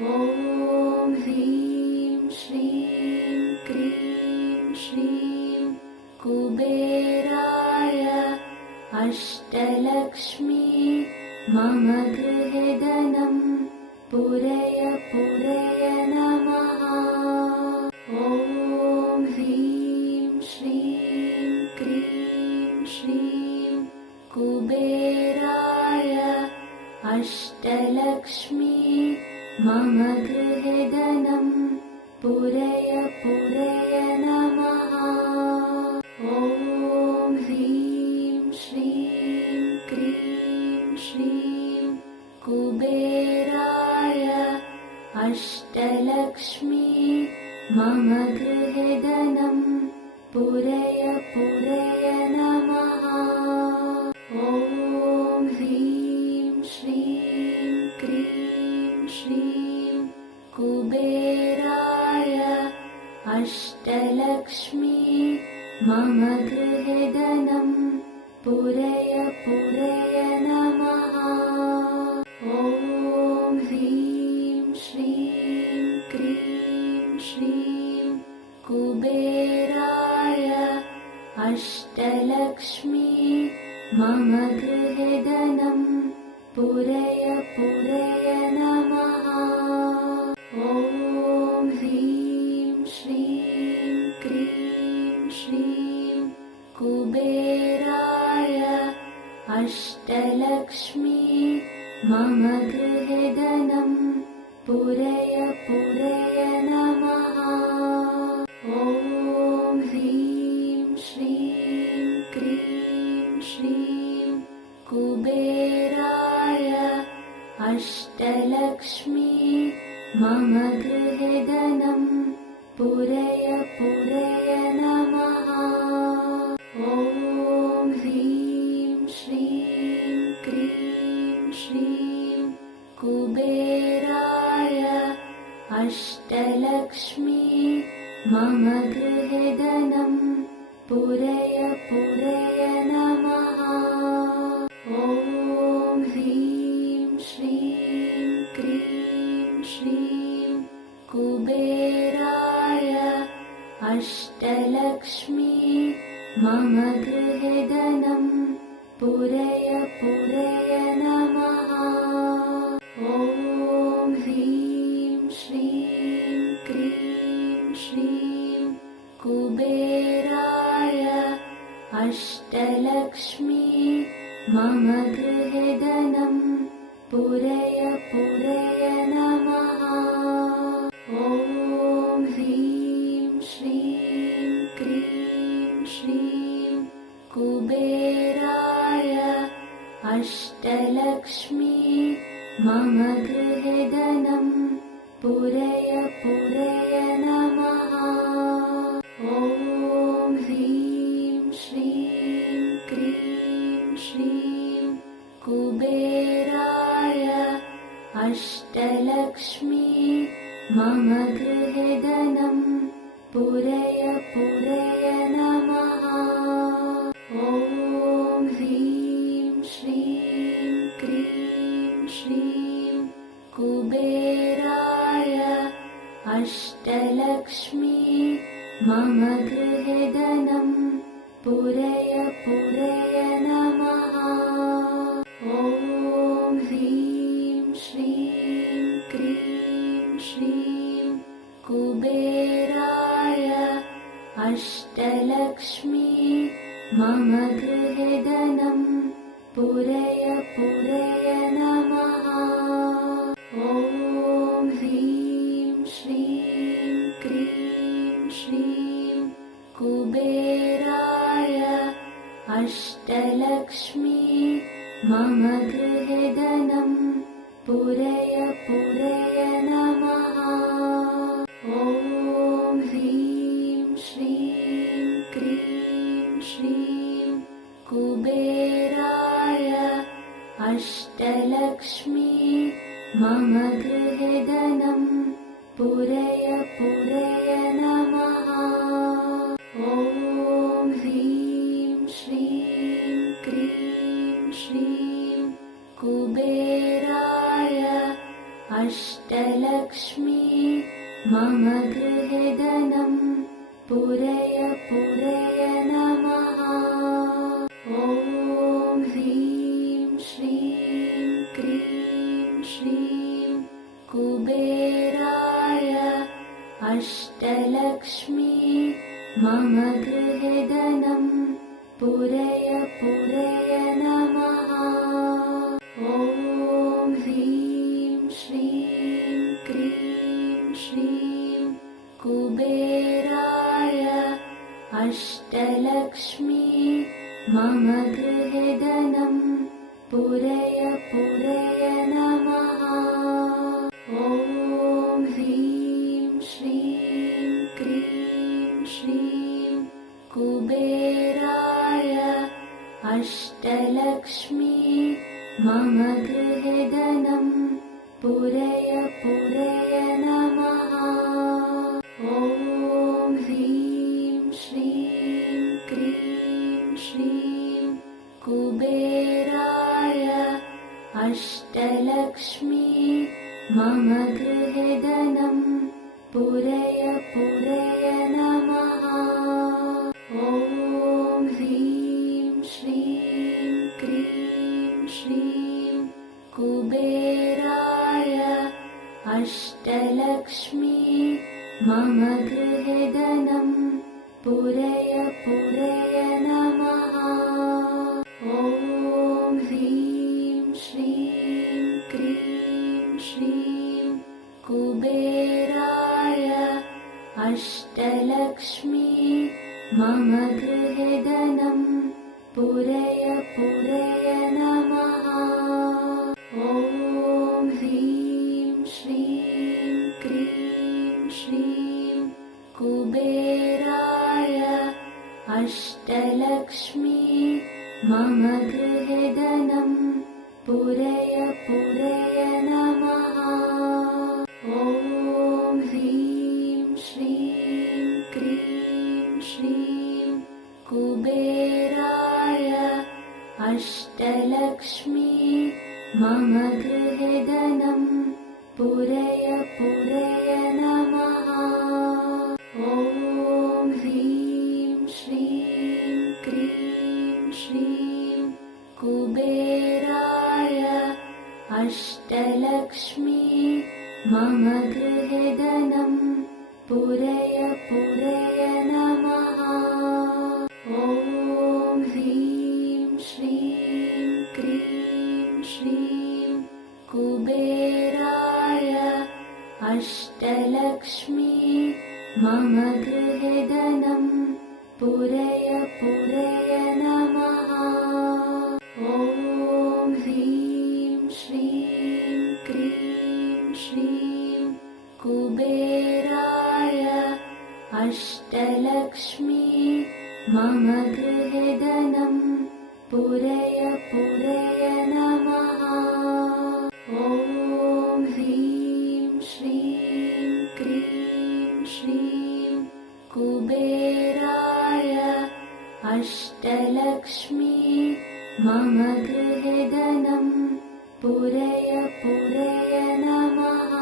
ॐ ह्रीं श्रीं क्रीं श्रीं कुबेराय अष्टलक्ष्मी मम गृहे धनं पूरय पूरय नमः। ॐ ह्रीं श्रीं क्रीं श्रीं कुबेराय अष्टलक्ष्मी मम गृहे धनं पूरय पूरय नमः। ॐ ह्रीं श्रीं क्रीं श्रीं कुबेराय अष्टलक्ष्मी मम गृहे धनं पूरय पूरय नमः। ॐ ह्रीं श्रीं क्रीं श्रीं कुबेराय अष्टलक्ष्मी मम गृहे धनं पूरय पूरय नमः। ॐ ह्रीं श्रीं क्रीं श्रीं कुबेराय अष्टलक्ष्मी मम गृहे धनं पूरय पूरय नमः। ॐ ह्रीं श्रीं क्रीं श्रीं कुबेराय अष्टलक्ष्मी मम गृहे धनं पूरय पूरय नमः। ॐ ह्रीं श्रीं क्रीं श्रीं कुबेराय अष्टलक्ष्मी मम गृहे धनं पूरय पूरय नमः। ॐ ह्रीं श्रीं क्रीं श्रीं कुबेराय अष्टलक्ष्मी मम गृहे धनं पूरय पूरय नमः। ॐ ह्रीं श्रीं क्रीं श्रीं कुबेराय अष्टलक्ष्मी मम गृहे धनं पूरय पूरय नमः। ॐ ह्रीं श्रीं क्रीं श्रीं कुबेराय अष्टलक्ष्मी मम गृहे धनं पूरय पूरय नमः। ॐ ह्रीं श्रीं क्रीं श्रीं कुबेराय अष्टलक्ष्मी मम गृहे धनं पूरय पूरय नमः। ॐ ह्रीं श्रीं क्रीं श्रीं कुबेराय अष्टलक्ष्मी मम गृहे धनं पूरय पूरय नमः। ॐ ह्रीं श्रीं क्रीं श्रीं कुबेराय अष्टलक्ष्मी मम गृहे धनं पूरय पूरय नमः। ॐ ह्रीं श्रीं क्रीं श्रीं कुबेराय अष्टलक्ष्मी मम गृहे धनं पूरय पूरय नमः। ॐ ह्रीं श्रीं क्रीं श्रीं कुबेराय अष्टलक्ष्मी मम गृहे धनं पूरय पूरय नमः। ॐ ह्रीं श्रीं क्रीं श्रीं कुबेराय अष्टलक्ष्मी मम गृहे धनं पूरय पूरय नमः। ॐ ह्रीं श्रीं क्रीं श्रीं अष्टलक्ष्मी मम गृहे धनं पूरय पूरय नमः। ॐ ह्रीं श्रीं क्रीं श्रीं कुबेराय अष्टलक्ष्मी मम गृहे धनं पूरय पूरय नमः। ॐ ह्रीं श्रीं क्रीं श्रीं कुबेराय अष्टलक्ष्मी मम गृहे धनं पूरय पूरय नमः। ॐ ह्रीं श्रीं क्रीं श्रीं कुबेराय अष्टलक्ष्मी मम गृहे धनं पूरय पूरय नमः। ॐ ह्रीं श्रीं क्रीं श्रीं कुबेराय अष्टलक्ष्मी मम गृहे धनं पूरय पूरय नमः। ॐ ह्रीं श्रीं क्रीं श्रीं कुबेराय अष्टलक्ष्मी मम गृहे धनं पूरय पूरय नमः। ॐ ह्रीं श्रीं क्रीं श्रीं कुबेराय अष्टलक्ष्मी मम गृहे धनं पूरय पूरय नमः। ॐ ह्रीं श्रीं क्रीं श्रीं कुबेराय अष्टलक्ष्मी मम गृहे धनं पूरय पूरय नमः। ॐ ह्रीं श्रीं क्रीं श्रीं कुबेराय अष्टलक्ष्मी मम गृहे धनं पूरय पूरय नमः। ॐ ह्रीं श्रीं क्रीं श्रीं कुबेराय अष्टलक्ष्मी मम गृहे धनं पूरय पूरय नमः। ॐ ह्रीं श्रीं क्रीं श्रीं कुबेराय अष्टलक्ष्मी मम गृहे धनं पूरय पूरय नमः। ॐ ह्रीं श्रीं क्रीं श्रीं कुबेराय अष्टलक्ष्मी मम गृहे धनं पूरय पूरय नमः। ॐ ह्रीं श्रीं क्रीं श्रीं कुबेराय अष्टलक्ष्मी मम गृहे धनं पूरय पूरय नमः।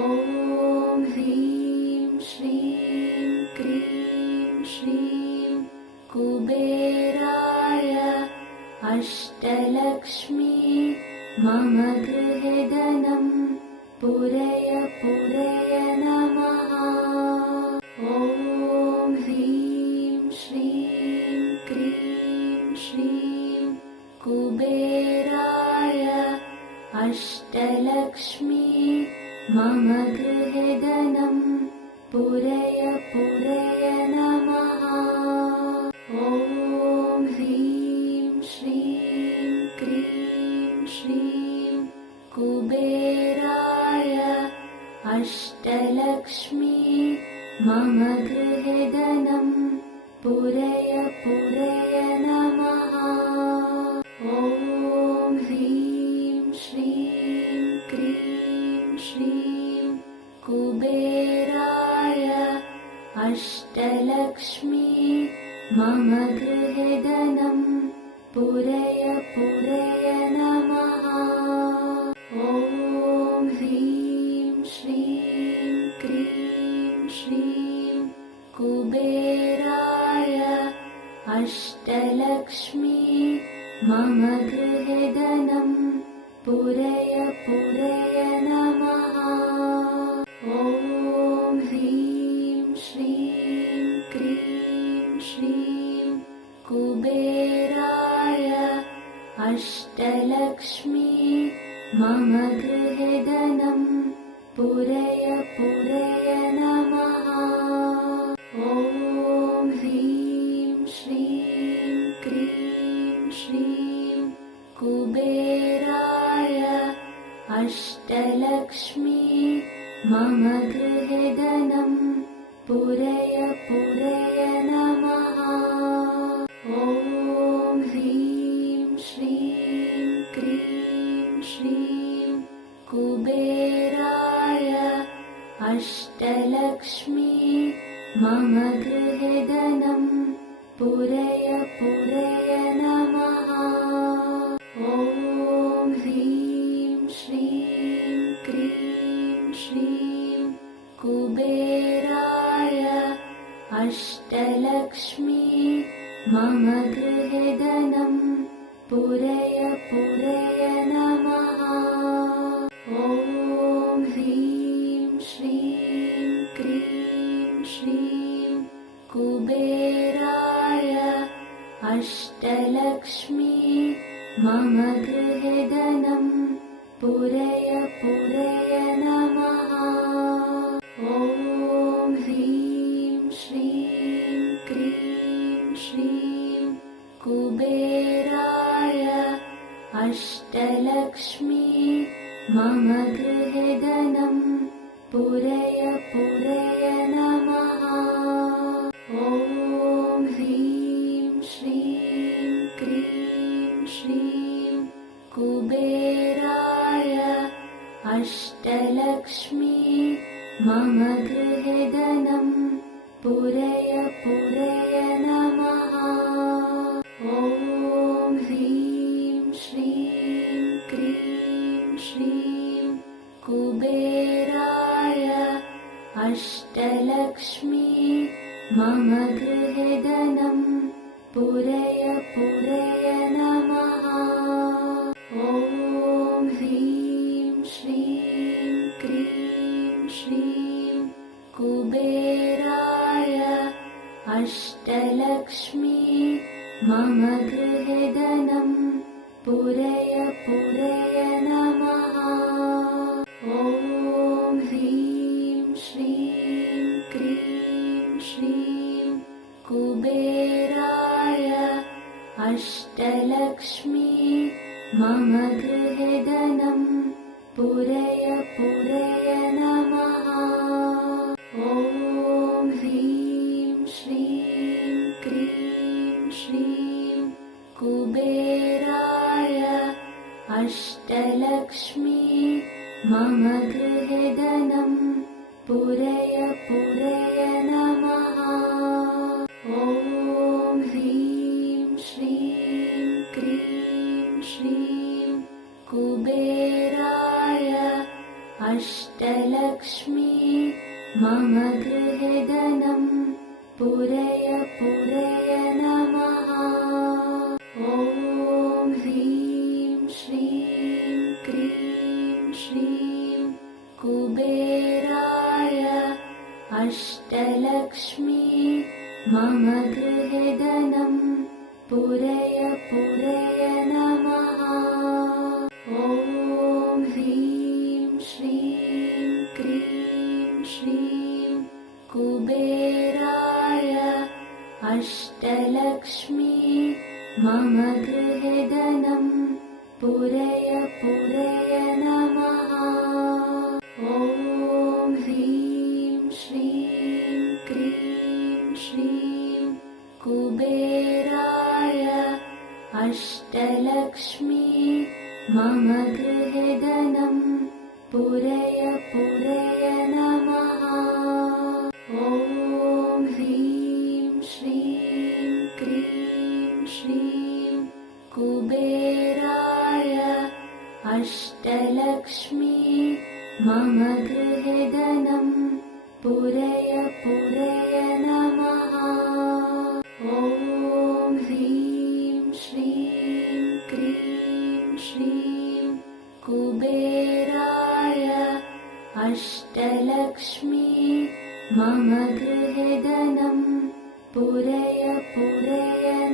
ॐ ह्रीं श्रीं क्रीं श्रीं कुबेराय अष्टलक्ष्मी मम गृहे धनं पूरय पूरय नमः। ॐ ह्रीं श्रीं क्रीं श्रीं कुबेराय अष्टलक्ष्मी मम गृहे धनं पूरय पूरय नमः। ॐ ह्रीं श्रीं क्रीं श्रीं कुबेराय अष्टलक्ष्मी मम गृहे धनं पूरय पूरय नमः। ॐ ह्रीं श्रीं क्रीं श्रीं कुबेराय अष्टलक्ष्मी मम गृहे धनं पूरय पूरय नमः। ॐ ह्रीं अष्टलक्ष्मी मम गृहे धनं पूरय पूरय नमः। ॐ ह्रीं श्रीं क्रीं श्रीं कुबेराय अष्टलक्ष्मी मम गृहे धनं पूरय पूरय नमः। ॐ ह्रीं श्रीं क्रीं श्रीं कुबेराय अष्टलक्ष्मी मम गृहे धनं पूरय पूरय नमः। ॐ ह्रीं श्रीं क्रीं श्रीं कुबेराय अष्टलक्ष्मी मम गृहे धनं पूरय पूरय नमः। ॐ ह्रीं श्रीं क्रीं श्रीं कुबेराय अष्टलक्ष्मी मम गृहे धनं पूरय पूरय नमः। ॐ ह्रीं श्रीं क्रीं श्रीं कुबेराय अष्टलक्ष्मी मम गृहे धनं पूरय पूरय नमः। ॐ ह्रीं श्रीं क्रीं श्रीं कुबेराय अष्टलक्ष्मी मम गृहे धनं पूरय पूरय नमः। ॐ ह्रीं श्रीं क्रीं श्रीं कुबेराय अष्टलक्ष्मी मम गृहे धनं पूरय पूरय नमः। ॐ ह्रीं श्रीं क्रीं श्रीं कुबेराय अष्टलक्ष्मी मम गृहे धनं पूरय पूरय नमः। ॐ ह्रीं श्रीं क्रीं श्रीं कुबेराय अष्टलक्ष्मी मम गृहे धनं पूरय पूरय नमः। ॐ ह्रीं श्रीं क्रीं श्रीं कुबेराय अष्टलक्ष्मी मम गृहे धनं पूरय पूरय नमः। ॐ ह्रीं श्रीं क्रीं श्रीं कुबेराय अष्टलक्ष्मी मम गृहे धनं पूरय पूरय नमः। ॐ ह्रीं श्रीं क्रीं श्रीं कुबेराय अष्टलक्ष्मी मम गृहे धनं पूरय पूरय नमः। ॐ ह्रीं श्रीं क्रीं श्रीं कुबेराय अष्टलक्ष्मी मम गृहे धनं पूरय पूरय नमः। ॐ ह्रीं श्रीं क्रीं श्रीं कुबेराय अष्टलक्ष्मी मम गृहे धनं पूरय पूरय नमः। ॐ ह्रीं श्रीं क्रीं श्रीं कुबेराय अष्टलक्ष्मी मम गृहे धनं पूरय पूरय नमः। ॐ ह्रीं श्रीं क्रीं श्रीं कुबेराय अष्टलक्ष्मी मम गृहे धनं पूरय पूरय नमः। ॐ कुबेराय अष्टलक्ष्मी मम गृहे धनं पूरय पूरय